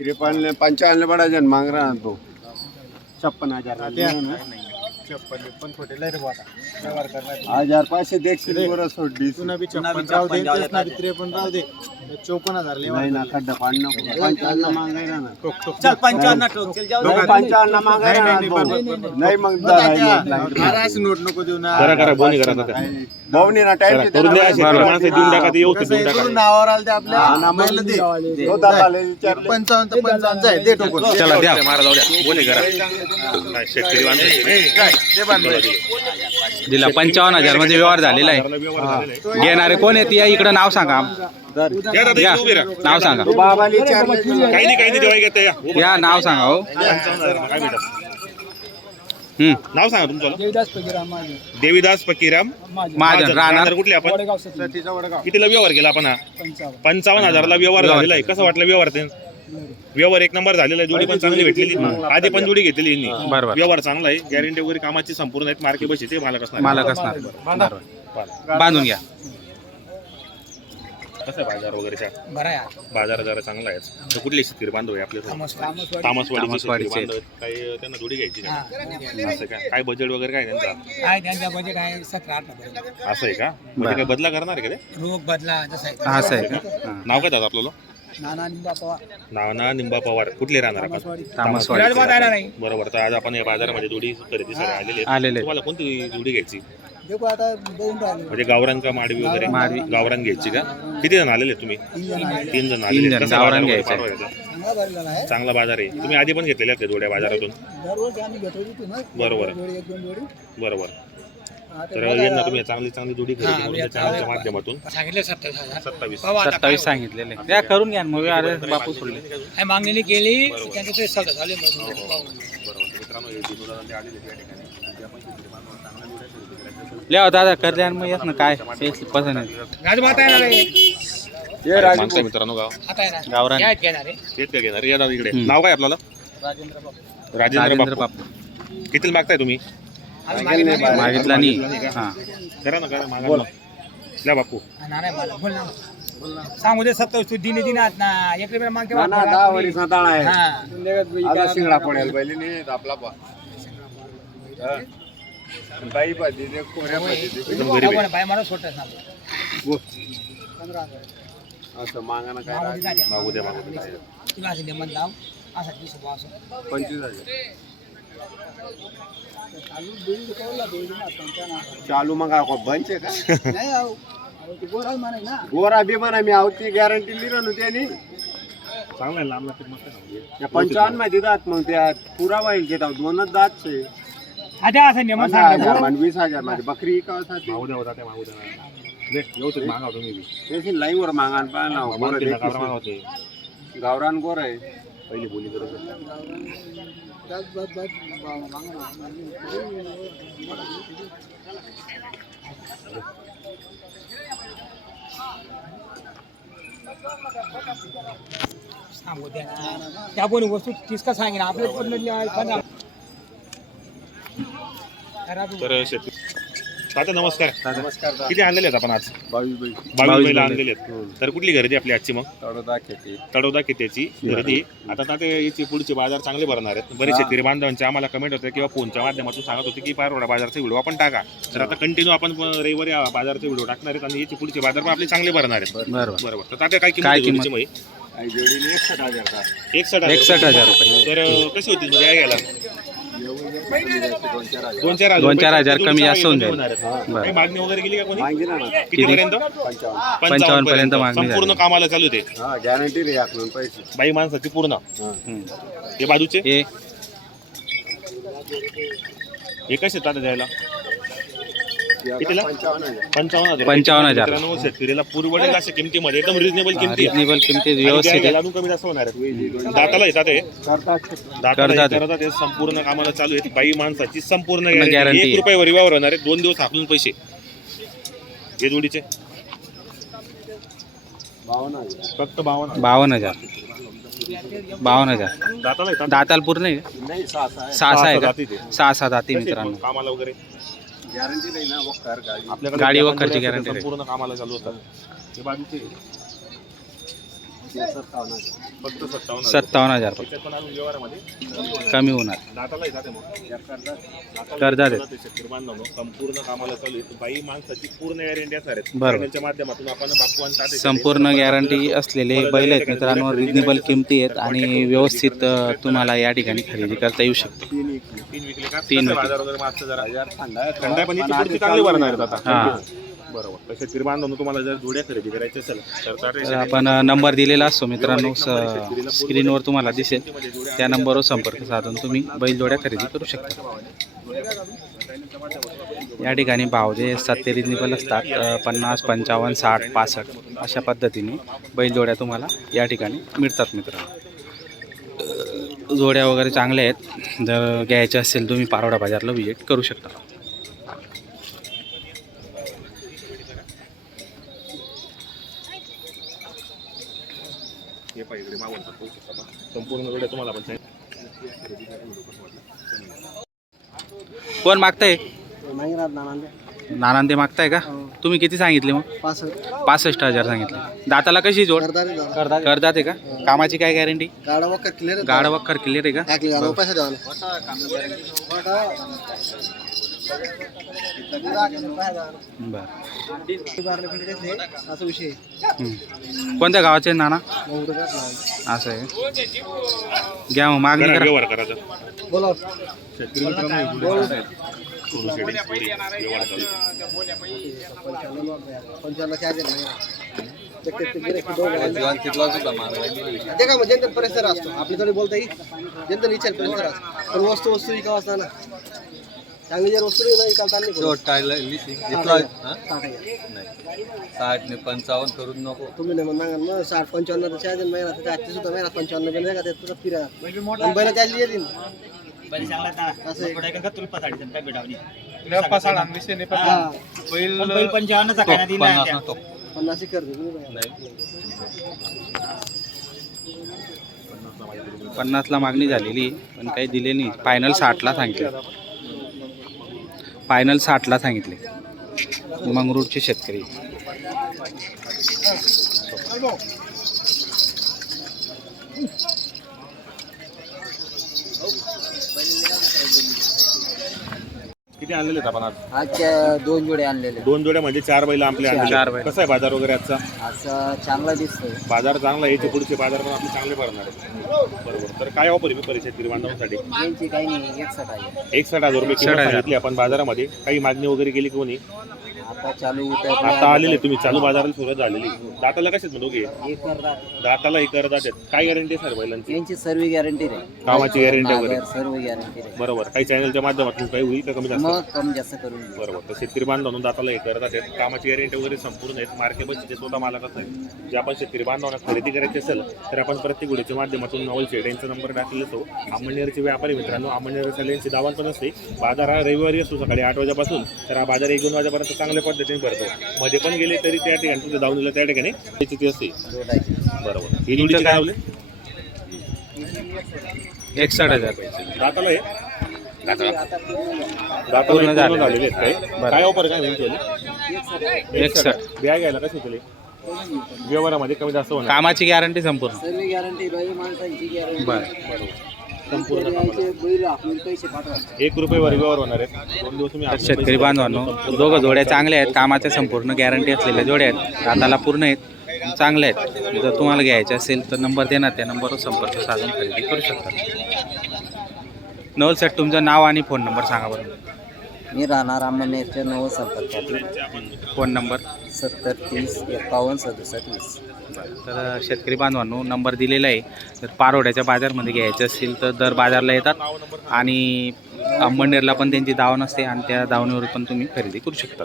53 55 बड़ा जन मांग रहा है तो 56,000 पण खोटे लय रे बाबा व्यवहार करणार 1,500 देख सिल्वर सोडी तुला बी 56 राहू दे तेच ना 53 राहू दे 54,000 लेवा नाही ना खड्डा पाडणं 55 मागायला ना चल 55 ठोक चल जाऊ दे 55 मागायला नाही मग महाराज नोट नको देऊ ना करा बोनी करा आता भाऊनी ना टाइम करून द्या शेतकरी माणसं देऊन टाका ते व्यवस्थित देऊन टाका नावावर आले ते आपल्या महिला दे तो दादाले विचारले 55 तर 55 जाय दे टोकन चला द्या मारा जाऊ द्या बोनी करा नाही, शेतकरी बांधव दिला 55,000 मध्ये व्यवहार झालेला आहे. घेणारे कोण आहेत या इकडे नाव सांगा. या, नाव सांगा. बाबाले विचारले काही नाही देवाई घेते या नाव सांगा हो. काय भेटत नाव सांगा तुमचं देवीदास फकीराम महाजन राहणार कुठले आपण कितीला व्यवहार केला आपण हा 55,000 व्यवहार झालेला आहे. कसं वाटलं व्यवहार ते व्यवहार एक नंबर झालेला आहे. जोडी पण चांगली भेटलेली आधी पण जोडी घेतलेली यांनी. बरोबर. व्यवहार चांगला आहे. गॅरंटी वगैरे कामाची संपूर्ण आहेत. मार्के बस ते मालक असणार बांधून घ्या. कसं आहे बाजार वगैरेच्या बरं आहे बाजार जरा चांगला आहे. तर कुठले शेतकरी बांधव आहे आपले तामसवाडीचे शेतकरी बांधव आहेत. काही त्यांना जोडी घ्यायची का असं काय बजेट वगैरे काय त्यांचा काय त्यांचा बजेट आहे 17-18 असं आहे का म्हणजे काय बदला करणार आहे का ते रोग बदला जसा आहे असं आहे का. नाव काय दादा आपल्याला नाना निंबापवा नाना निंबा पवार कुठले राहणार आपण तामसवाडी बरोबर. तर आज आपण या बाजारामध्ये जोडी खरेदीसाठी आलेले आलेले तुम्हाला कोणती जोडी घ्यायची देखो आता बघून राहिले म्हणजे गावरान का माडवी वगैरे माडवी. गावरान घ्यायची का किती जण आलेले तुम्ही 3 जण आलेले जण. कसा गावरान बाजार घ्यायचं. वगैरे पाठवायचा? चांगला भरलेला आहे चांगला बाजार आहे. तुम्ही आधी पण घेतलेल्या आहेत जोड्या बाजारातून दररोज आम्ही घेतो तिथून ना बरोबर. एक दोन जोडी बरोबर. आता तर यांना तुम्ही चांगली चांगली जोडी खरेदी करून त्या चॅनलच्या माध्यमातून सांगितले 27,000 27 27 सांगितलेले त्या करून घ्या. मग अरे बापू सोडले काय मागणी केली त्यांचं ते सगळं झाले बरोबर. मित्रांनो हे दिनोदांचे आलेले त्या ठिकाणी जे आपण शेतकरी बांधव चांगल्या जोड्या खरेदी करायच्या असेल लिहा दादा कर द्या. मग येत ना काय पसंत आहे. राजमाता येणार आहे तर माणसं मित्रांनो गाव आता येणार गावरान काय घेणार आहे येत का घेणार या दादा इकडे नाव काय आपल्याला राजेंद्र बाबू राजेंद्र राजेंद्र बापू बापू कितीला मागताय तुम्ही आम्ही मागितलं मागितला नाही. हा करा ना करा मागा ना बापू नाही मला बोल ना सांगू दे 27 तू दिने दिनात ना एक रुपया मागते ना 10 वरी साताळा आहे हा आता शिंगडा पडेल पहिले नाही आपला पा बाई पाहिजे ते कोऱ्या पाहिजे एकदम गरीब आहे. बाय मला सोडत ना असं मागाना काय राहते? मागू द्या तुला असं नेमन लाव असा दिसतो बुवा असं 25,000 चालू मग बंच आहे का नाही आहो ते गोरा माने ना गोरा बिमार मी आवती गॅरंटी लिहिलं ना त्यांनी चांगला आहे लांब लागते मस्त आहे. त्या 55 मध्ये दात मग त्या पुरावा येईल घेता दोनच दात छे आता असं नेमन 15,000 मान 20,000 मध्ये बकरी कासाठी मागू द्या होता ते मागू द्या ना. ले येऊ मागा तुम्ही बी. तेच लाईन वर मागान पाहिलं ना मागू गोरं ते नका देखील. मागा होते. गावरान गोर आहे पहिली बोली करत सांगू द्या ना त्या कोणी वस्तू तीस का सांगेन आपल्या पण तर शेतकरी दादा नमस्कार नमस्कार किती आणलेले आहेत आपण आज 22 22 बैल आणलेले आहेत. तर कुठली खरेदी आपली आजची मग तडोदा खेती तडोदा कित्याची खरेदी. आता ताते याचे पुढचे बाजार चांगले भरणार आहेत. बरेच शेतकरी बांधवांचे आम्हाला कमेंट होते किंवा फोनच्या माध्यमातून सांगत होते की पारोडा बाजारचा व्हिडिओ आपण टाका. तर आता कंटिन्यू आपण रविवारी बाजारचे व्हिडिओ टाकणार आहेत आणि याचे पुढचे बाजार पण आपले चांगले भरणार आहेत. बरोबर. बरोबर. तर ताते काय काय किंमत किंमत? आई जोडीने 61,000 का 61,000 रुपये. तर कशी होती म्हणजे या घ्यायला दोन चार 2-4 हजार कमी जास्त होऊन जाईल. काही मागणी वगैरे गेली का कोणी मागितलं ना कितीपर्यंत 55 पर्यंत मागणी संपूर्ण झाली. कामाला चालू ते हा गॅरंटी रे आपण पैसे बाई माणसाची पूर्ण हे बाजूचे हे हे कसे येतात द्यायला कितीला 55,000 55,000. मित्रांनो शेतकरीला पुरवडेल अशा किमतीमध्ये एकदम रिजनेबल किमती आहे. रिजनेबल किमतीत आणि व्यवस्थित घ्यायला आहे. अजून कमी जास्त होणार आहेत. दाताला येतात हे दाताला करतात हे संपूर्ण कामाला चालू आहेत. बाई माणसाची संपूर्ण guarantee गॅरंटी आहे. 1 रुपयावर व्यवहार होणार आहे. 2 दिवस हाकलून पैसे हे जोडीचे 52,000 फक्त 52 52,000 दाताला येतात दाताल पूर्ण आहे. नाही 6 सहा आहे का दाती ते. 6 दाती कसे मित्रांनो. कामाला वगैरे गॅरंटी नाही ना वकार गाडी आपल्याकडे गाडी ज्या वखरची पण guarantee संपूर्ण कामाला चालू होतात. हे बाजूचे फक्त 57,000. 57,000 त्याच्यात पण अजून व्यवहारामध्ये कमी होणार. दाताला येतात मग कर्जात आहेत. शेतकरी बांधवांनो संपूर्ण कामाला चालू आहे. बाई माणसाची पूर्ण गॅरंटी असणार आहे. बरोबर. चॅनलच्या माध्यमातून आपण बापू आणि तात्याचे संपूर्ण गॅरंटी असलेले बैल आहेत मित्रांनो. रिजनेबल किमती आहेत आणि व्यवस्थित तुम्हाला या ठिकाणी खरेदी करता येऊ शकते. 3 विकले का? तीन कसं बाजार वगैरे मागचं जरा थंड आहे पण याची पुढची चांगली भरणार आहेत आता. हां. बरोबर. तर शेतकरी बांधवांनो तुम्हाला जर जोड्या खरेदी करायच्या असेल तर आपण नंबर दिलेला असतो मित्रांनो. स्क्रीनवर तुम्हाला दिसेल. त्या नंबरवर संपर्क साधून तुम्ही बैलजोड्या खरेदी करू शकता. या ठिकाणी भाव जे असतात ते रिजनेबल असतात. 50, 55, 60, 65 अशा पद्धतीने बैलजोड्या तुम्हाला या ठिकाणी मिळतात मित्रांनो. जोड्या वगैरे चांगल्या आहेत. जर घ्यायच्या असेल तुम्ही पारोडा बाजारला व्हिजिट करू शकता. हे पाहिजे मावळतात संपूर्ण वेळ तुम्हाला आपण कोण मागताय? नानांदे मागताय का? तुम्ही किती सांगितले मग? 65,000 सांगितले. दाताला कशी जोड? करदात आहे का? कामाची काय गॅरंटी? गाडा वक्कर क्लिअर आहे का? कोणत्या गावाचे आहे नाना? असं आहे. घ्या मग मागणी करा. व्यवहार करायचा. शेतकरी मित्रांनो परिसर असतो आपल्याकडे बोलता येईल जनता विचार परिसर असतो पण वस्तू विकाव असताना चांगली जर वस्तू नाही विकाल 60 ने 55 करून नको तुम्ही नाही म्हणणार मग 60-55 चार्जन महिना आजची सुद्धा महिना 55 नाही का त्याचा फिरा मुंबईला चार्ज येतील असं बैल 55 चा काय ना दिला 50 नको 50 करतो तुम्ही 50ला मागणी झालेली पण काही दिले नाही. फायनल 60ला सांगितले. फायनल 60ला सांगितले. मंगरूळचे शेतकरी. किती आणलेले आहेत आपण आज? आज 2 जोडे आणलेले 2 जोड्या म्हणजे 4 बैल आपले चार आणलेले. बैल. कसा आहे बाजार वगैरे आजचा? असं चांगला दिसतोय बाजार चांगला आहे. याचे पुढचे बाजार पण आपले चांगले भरणार आहेत. बरोबर. तर काय ऑफर आहे शेतकरी बांधवांसाठी? यांची काही नाही 61 आहे 61,000 रुपये किंमत 61,000. सांगितली आपण बाजारामध्ये. काही मागणी वगैरे केली कोणी? आता चालू आता आलेले तुम्ही चालू बाजाराला सुरुवात झालेली. दाताला कशात दोघे? दाताला हे करतात आहेत. काय गॅरंटी आहे सर बैलांची? यांची सर्व गॅरंटी आहे कामाची गॅरंटी वगैरे? सर्व गॅरंटी आहे बरोबर. काही चॅनलच्या माध्यमातून काही होईल का कमी जास्त? मग कमी जास्त करून देऊ. बरोबर. तर शेतकरी बांधवांना दाताला हे करतात आहेत. कामाची गॅरंटी वगैरे संपूर्ण आहेत. मार्के बसचे स्वतः मालकच आहेत. जे आपण शेतकरी बांधवांना खरेदी करायची असेल तर आपण प्रत्येक व्हिडिओच्या माध्यमातून नवल शेड यांचा नंबर टाकलेला असतो. अमळनेरचे व्यापारी मित्रांनो, अमळनेर यांची दावण पण असते. बाजार हा रविवारी असतो सकाळी 8 वाजेपासून. तर हा बाजार 1-2 वाजेपर्यंत चांगल्या पद्धतीने भरतो. मध्ये पण गेले तरी त्या ठिकाणी तुझं जाऊन दिलं त्या ठिकाणी त्याची ती असते. बरोबर. ही जोडीची काय लावले? 61,000. दाताला आहे दाताला पूर्ण झालेले. झालेले आहेत. काय ऑफर काय म्हणतो? 61. बिया घ्यायला कशी तुले व्यवहारामध्ये कमी जास्त होणार? कामाची गॅरंटी संपूर्ण. सर्व गॅरंटी बाई माणसांची गॅरंटी बरं. संपूर्ण बैल आपल्याला पैसे पाठवा 1 रुपयावर व्यवहार होणार आहेत. 2 दिवस तुम्ही आपले शेतकरी बांधवांनो, दोघं जोड्या चांगल्या आहेत. कामाच्या संपूर्ण गॅरंटी असलेल्या जोड्या आहेत. दाताला पूर्ण आहेत. चांगले आहेत. जर तुम्हाला घ्यायचे असेल तर नंबर देणार. त्या नंबरवर संपर्क साधून खरेदी करू शकता. नवल सेट तुमचं नाव आणि फोन नंबर सांगा बरं. मी राहणार अमळनेरच्या 9 संपर्कातील फोन नंबर. 70 30 51 67 20. तर शेतकरी बांधवांनो नंबर दिलेला आहे. तर पारोड्याच्या बाजारमध्ये घ्यायचे असेल तर दर बाजारला येतात आणि अंबरनेरला पण त्यांची दावण असते आणि त्या दावणीवर पण तुम्ही खरेदी करू शकता.